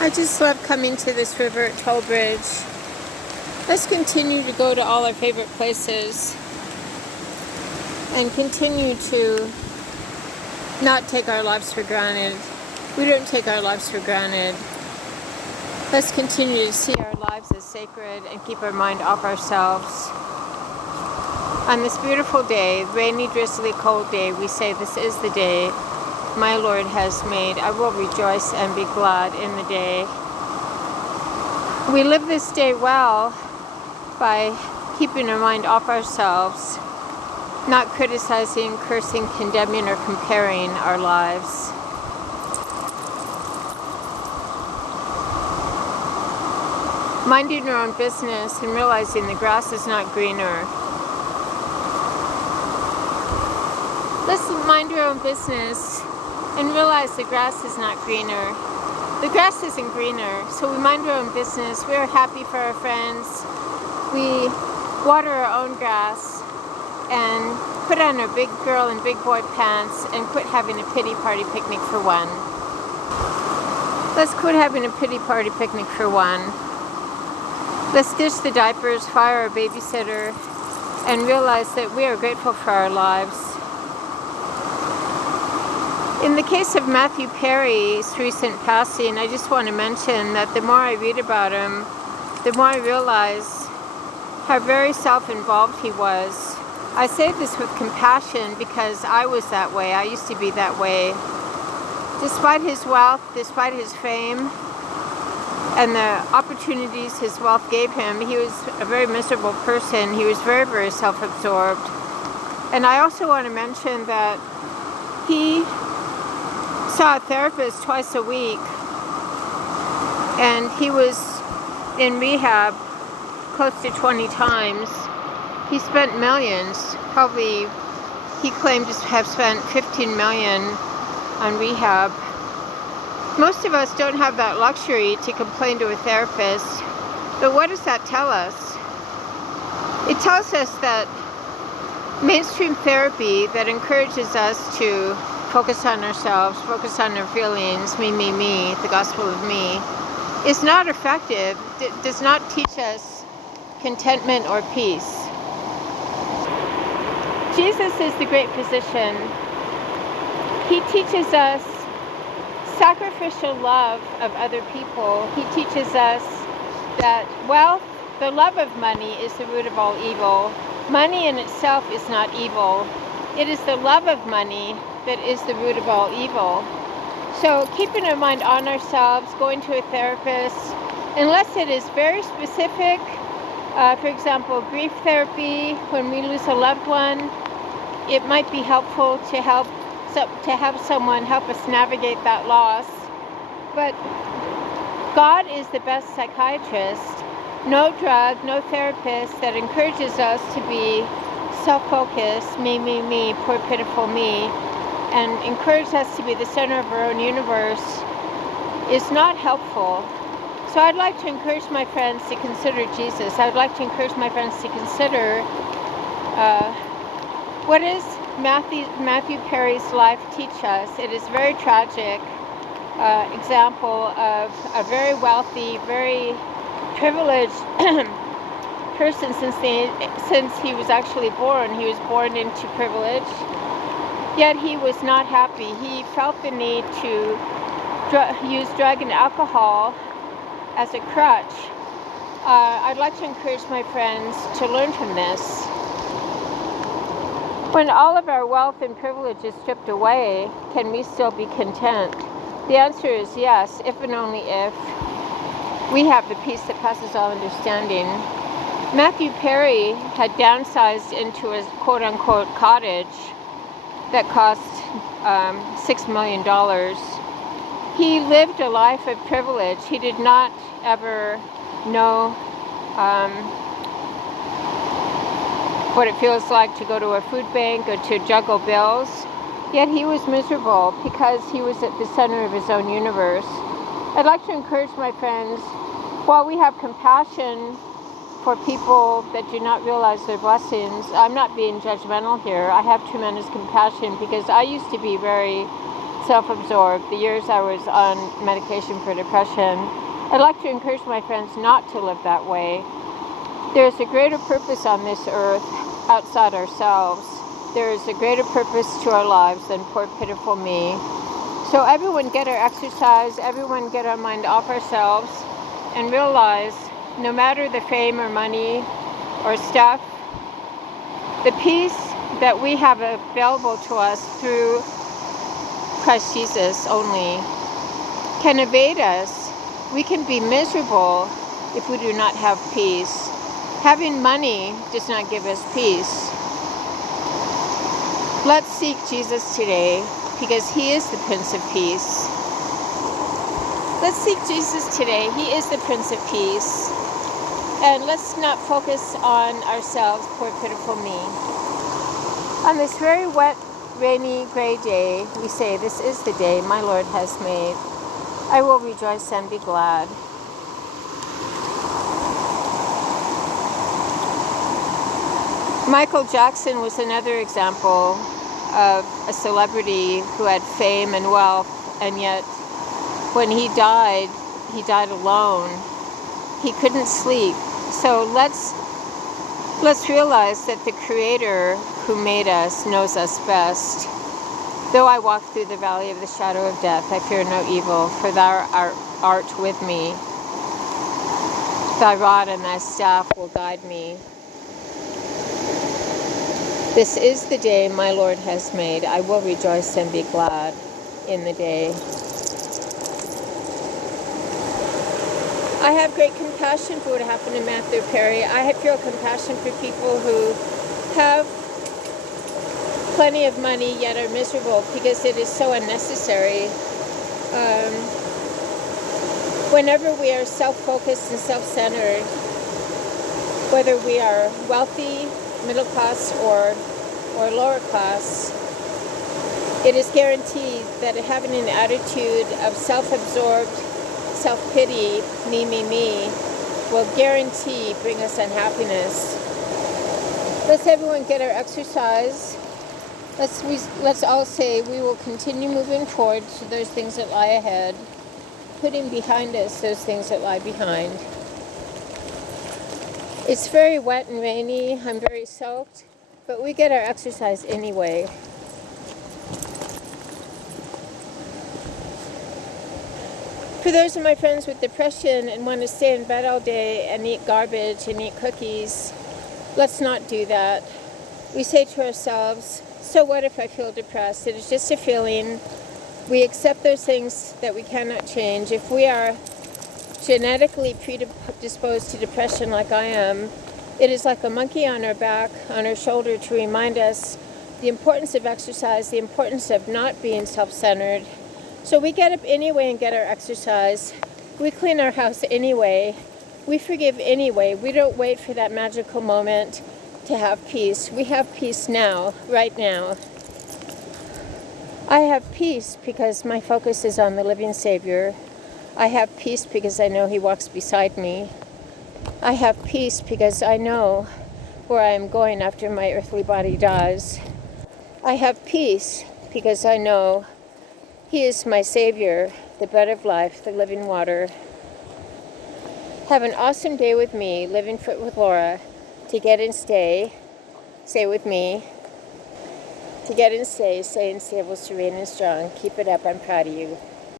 I just love coming to this river at Toll Bridge. Let's continue to go to all our favorite places and continue to not take our lives for granted. We don't take our lives for granted. Let's continue to see our lives as sacred and keep our mind off ourselves. On this beautiful day, rainy, drizzly, cold day, we say this is the day my Lord has made. I will rejoice and be glad in the day. We live this day well by keeping our mind off ourselves, not criticizing, cursing, condemning, or comparing our lives. Minding your own business and realizing the grass is not greener. Let's mind your own business and realize the grass is not greener. The grass isn't greener, so we mind our own business. We are happy for our friends. We water our own grass and put on our big girl and big boy pants and quit having a pity party picnic for one. Let's quit having a pity party picnic for one. Let's dish the diapers, fire our babysitter, and realize that we are grateful for our lives. In the case of Matthew Perry's recent passing, I just want to mention that the more I read about him, the more I realize how very self-involved he was. I say this with compassion because I was that way. I used to be that way. Despite his wealth, despite his fame, and the opportunities his wealth gave him, he was a very miserable person. He was very, very self-absorbed. And I also want to mention that he saw a therapist twice a week, and he was in rehab close to 20 times. He spent millions, probably he claimed to have spent 15 million on rehab. Most of us don't have that luxury to complain to a therapist, but what does that tell us? It tells us that mainstream therapy that encourages us to focus on ourselves, focus on our feelings, me, the gospel of me, is not effective, does not teach us contentment or peace. Jesus is the great physician. He teaches us sacrificial love of other people. He teaches us that wealth, the love of money, is the root of all evil. Money in itself is not evil. It is the love of money that is the root of all evil. So keeping our mind on ourselves, going to a therapist, unless it is very specific, for example, grief therapy, when we lose a loved one, it might be helpful to have someone help us navigate that loss. But God is the best psychiatrist. No drug, no therapist that encourages us to be self-focused, me, poor pitiful me, and encourage us to be the center of our own universe is not helpful. So I'd like to encourage my friends to consider Jesus. I'd like to encourage my friends to consider what does Matthew Perry's life teach us. It is a very tragic example of a very wealthy, very privileged person since he was actually born. He was born into privilege. Yet he was not happy. He felt the need to use drug and alcohol as a crutch. I'd like to encourage my friends to learn from this. When all of our wealth and privilege is stripped away, can we still be content? The answer is yes, if and only if we have the peace that passes all understanding. Matthew Perry had downsized into a quote-unquote cottage that cost $6 million. He lived a life of privilege. He did not ever know what it feels like to go to a food bank or to juggle bills. Yet he was miserable because he was at the center of his own universe. I'd like to encourage my friends, while we have compassion for people that do not realize their blessings, I'm not being judgmental here. I have tremendous compassion because I used to be very self-absorbed, the years I was on medication for depression. I'd like to encourage my friends not to live that way. There's a greater purpose on this earth outside ourselves. There is a greater purpose to our lives than poor pitiful me. So everyone get our exercise, everyone get our mind off ourselves, and realize no matter the fame or money or stuff, the peace that we have available to us through Christ Jesus only can evade us. We can be miserable if we do not have peace. Having money does not give us peace. Let's seek Jesus today because He is the Prince of Peace. Let's seek Jesus today. He is the Prince of Peace. And let's not focus on ourselves, poor pitiful me. On this very wet, rainy, gray day, we say, this is the day my Lord has made. I will rejoice and be glad. Michael Jackson was another example of a celebrity who had fame and wealth, and yet when he died alone. He couldn't sleep. So let's realize that the Creator who made us knows us best. Though I walk through the valley of the shadow of death, I fear no evil, for thou art with me. Thy rod and thy staff will guide me. This is the day my Lord has made. I will rejoice and be glad in the day. I have great compassion for what happened to Matthew Perry. I feel compassion for people who have plenty of money yet are miserable because it is so unnecessary. Whenever we are self-focused and self-centered, whether we are wealthy, middle class, or lower class, it is guaranteed that having an attitude of self-absorbed self-pity, me, will guarantee bring us unhappiness. Let's everyone get our exercise. Let's all say we will continue moving forward to those things that lie ahead, putting behind us those things that lie behind. It's very wet and rainy. I'm very soaked, but we get our exercise anyway. For those of my friends with depression and want to stay in bed all day and eat garbage and eat cookies, let's not do that. We say to ourselves, so what if I feel depressed? It is just a feeling. We accept those things that we cannot change. If we are genetically predisposed to depression like I am, it is like a monkey on our back, on our shoulder, to remind us the importance of exercise, the importance of not being self-centered. So we get up anyway and get our exercise. We clean our house anyway. We forgive anyway. We don't wait for that magical moment to have peace. We have peace now, right now. I have peace because my focus is on the living Savior. I have peace because I know He walks beside me. I have peace because I know where I am going after my earthly body dies. I have peace because I know He is my Savior, the bread of life, the living water. Have an awesome day with me, Living Fit with Laura. To get and stay, say with me. To get and stay and stable, serene and strong. Keep it up, I'm proud of you.